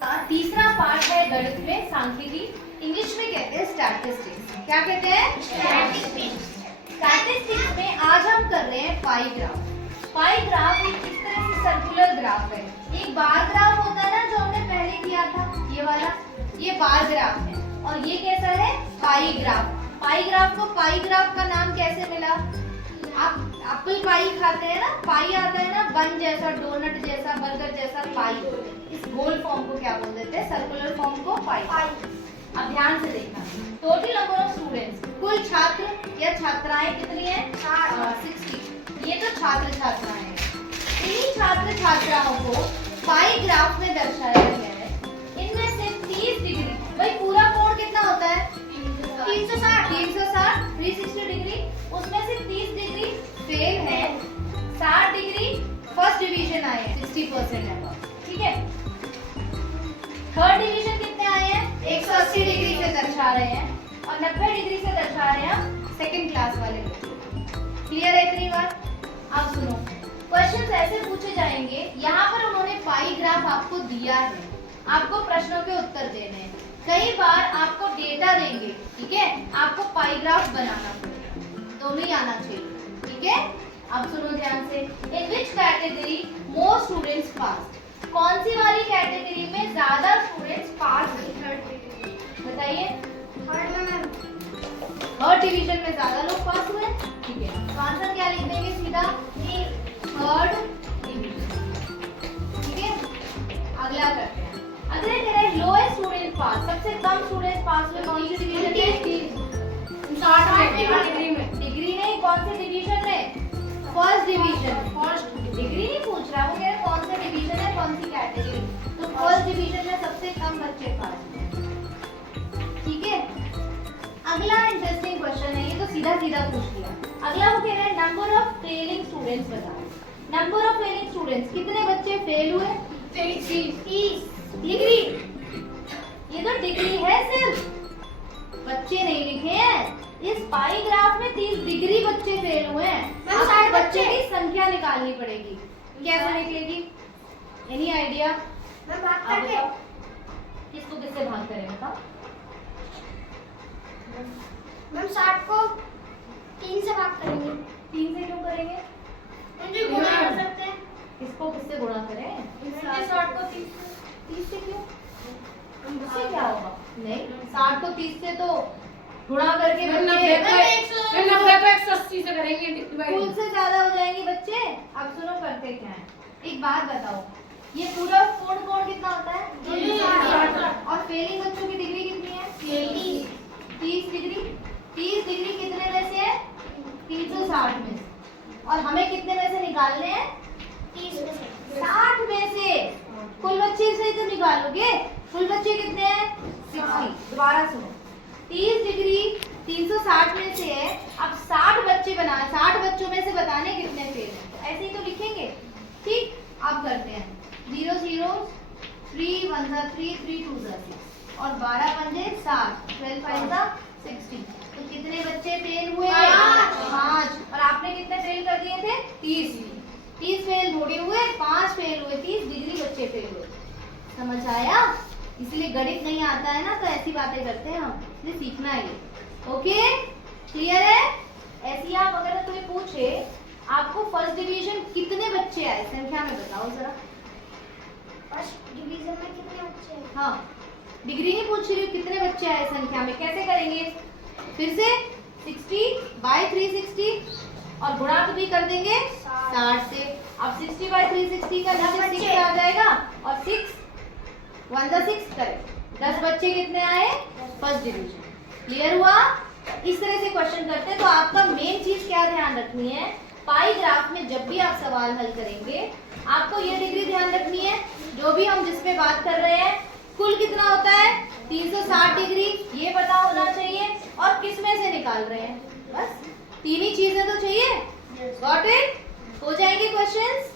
तीसरा पार्ट है गणित में सांख्यिकी, इंग्लिश में कहते हैं स्टैटिस्टिक्स। क्या कहते हैं? स्टैटिस्टिक्स में आज हम कर रहे हैं पाई ग्राफ। पाई ग्राफ एक इस तरह से सर्कुलर ग्राफ है। एक बार ग्राफ होता है ना जो हमने पहले किया था, ये वाला, ये बार ग्राफ है। और ये कैसा है? पाई ग्राफ। पाई ग्राफ को पाई ग्राफ का नाम कैसे मिला? आप एप्पल पाई खाते हैं ना, पाई आता है ना बन जैसा, डोनट जैसा, बर्गर जैसा पाई। इस गोल फॉर्म को क्या बोल देते हैं? सर्कुलर फॉर्म को पाई। अब ध्यान से देखना, टोटल नंबर ऑफ स्टूडेंट्स, कुल छात्र या छात्राएं कितनी है? 60। ये तो छात्र छात्राएं हैं। इन्हीं छात्र छात्राओं को पाई ग्राफ में दर्शाया गया है। इनमें से 30 डिग्री, भाई पूरा कोण कितना होता है? 360 360 डिग्री, उसमें से 30 डिग्री फेल है, 60 डिग्री फर्स्ट डिवीजन आए हैं, 60% है। ठीक है, थर्ड डिवीजन कितने आए हैं? 180 डिग्री से दर्शा रहे हैं, और 90 डिग्री से दर्शा रहे हैं हम सेकंड क्लास वाले लोग। क्लियर है इतनी बात? अब सुनो, क्वेश्चंस ऐसे पूछे जाएंगे। यहाँ पर उन्होंने पाई ग्राफ आपको दिया है, आपको प्रश्नों के उत्तर देने हैं। कई बार आपको डेटा देंगे, ठीक है, आपको पाई ग्राफ बनाना पड़ेगा, दोनों ही आना चाहिए। ठीक है, अब सुनो ध्यान से, इन which category more students pass? कौन सी वाली कैटेगरी में ज्यादा स्टूडेंट्स पास हैं? बताइए। थर्ड डिवीजन में ज्यादा लोग पास हुए। ठीक है, तो आंसर क्या लिख देंगे? सीधा थर्ड डिवीजन। ठीक है, अगला करते हैं। अगले कह रहे हैं लोएस्ट स्टूडेंट पास, सबसे कम स्टूडेंट पास हुए कौन सी डिवीजन में? 60 में। डिग्री नहीं, कौन से डिवीजन में? First division. फर्स्ट डिग्री नहीं पूछ रहा, वो कह रहे हैं कौन सा डिवीजन है, कौन सी कैटेगरी। तो फर्स्ट डिवीजन में सबसे कम बच्चे पास हैं। ठीक है, अगला इंटरेस्टिंग क्वेश्चन है, ये तो सीधा सीधा पूछ लिया। अगला वो कह रहे हैं नंबर ऑफ फेलिंग स्टूडेंट्स बताओ। नंबर ऑफ फेलिंग स्टूडेंट्स, कितने बच्चे फेल हुए? 30 डिग्री। ये तो डिग्री है, सिर्फ बच्चे नहीं लिखे हैं। इस पाई ग्राफ में 30 डिग्री बच्चे फेल हुए हैं। आपको बच्चे की संख्या निकालनी पड़ेगी। कैसे निकलेगी? Any idea? किसको किससे भाग करें बताओ? मैम 60 को 3 से भाग करेंगे। 3 से क्यों करेंगे? गुणा कर सकते हैं। किसको किससे गुणा करें? 60 को 30 से क्यों? उससे क्या होगा? नहीं, 60 को 30 से तो गुणा करके 90 को 180 से करेंगे। कुल से ज्यादा हो जाएंगे बच्चे। अब सुनो करते क्या है, एक बात बताओ, ये पूरा कोण कितना होता है? 30। और फेलिंग बच्चों की डिग्री कितनी है? 30 डिग्री। 30 डिग्री कितने में से है? 360 में से। और हमें कितने में से निकालने हैं? 30 में से। 60 में से। कुल बच्चे से तो निकालोगे, कुल बच्चे कितने हैं? 60। दोबारा सुनो, 30 डिग्री 360 में से है। अब 60 बच्चे बनाए, 60 बच्चों में से बताने कितने फेल हैं, तो ऐसे ही तो लिखेंगे। ठीक, अब करते हैं 0 0 3 1 3 3 2 6 और 12 पंजे 7 12 5 60। तो कितने बच्चे फेल हुए? 5। और आपने कितने फेल कर दिए थे? 30 फेल थोड़े हुए, 5 फेल हुए, 30 डिग्री बच्चे फेल हुए। समझ आया? इसलिए गणित नहीं आता है ना तो ऐसी बातें करते हैं हम, इसलिए सीखना है ये। ओके, क्लियर है? ऐसी आप अगर कोई पूछे आपको फर्स्ट डिवीजन कितने बच्चे आए, संख्या में बताओ जरा। फर्स्ट डिवीजन में कितने बच्चे हैं? हाँ, डिग्री नहीं पूछ रही, कितने बच्चे आए संख्या में, कैसे करेंगे? फिर से 60/360 और गुणा भी कर देंगे 60 से। अब 60/360 का नीचे 6 आ जाएगा और 6 1 6 करें। 10 बच्चे कितने आए? First division. क्लियर हुआ? इस तरह से क्वेश्चन करते हैं। तो आपका मेन चीज क्या ध्यान रखनी है, पाई ग्राफ में जब भी आप सवाल हल करेंगे आपको ये डिग्री ध्यान रखनी है, जो भी हम जिस पे बात कर रहे हैं कुल कितना होता है? 360 डिग्री, ये पता होना चाहिए। और किस में से निकाल रहे हैं, बस 3 ही चीजें तो चाहिए। Got it? हो जाएंगे क्वेश्चंस?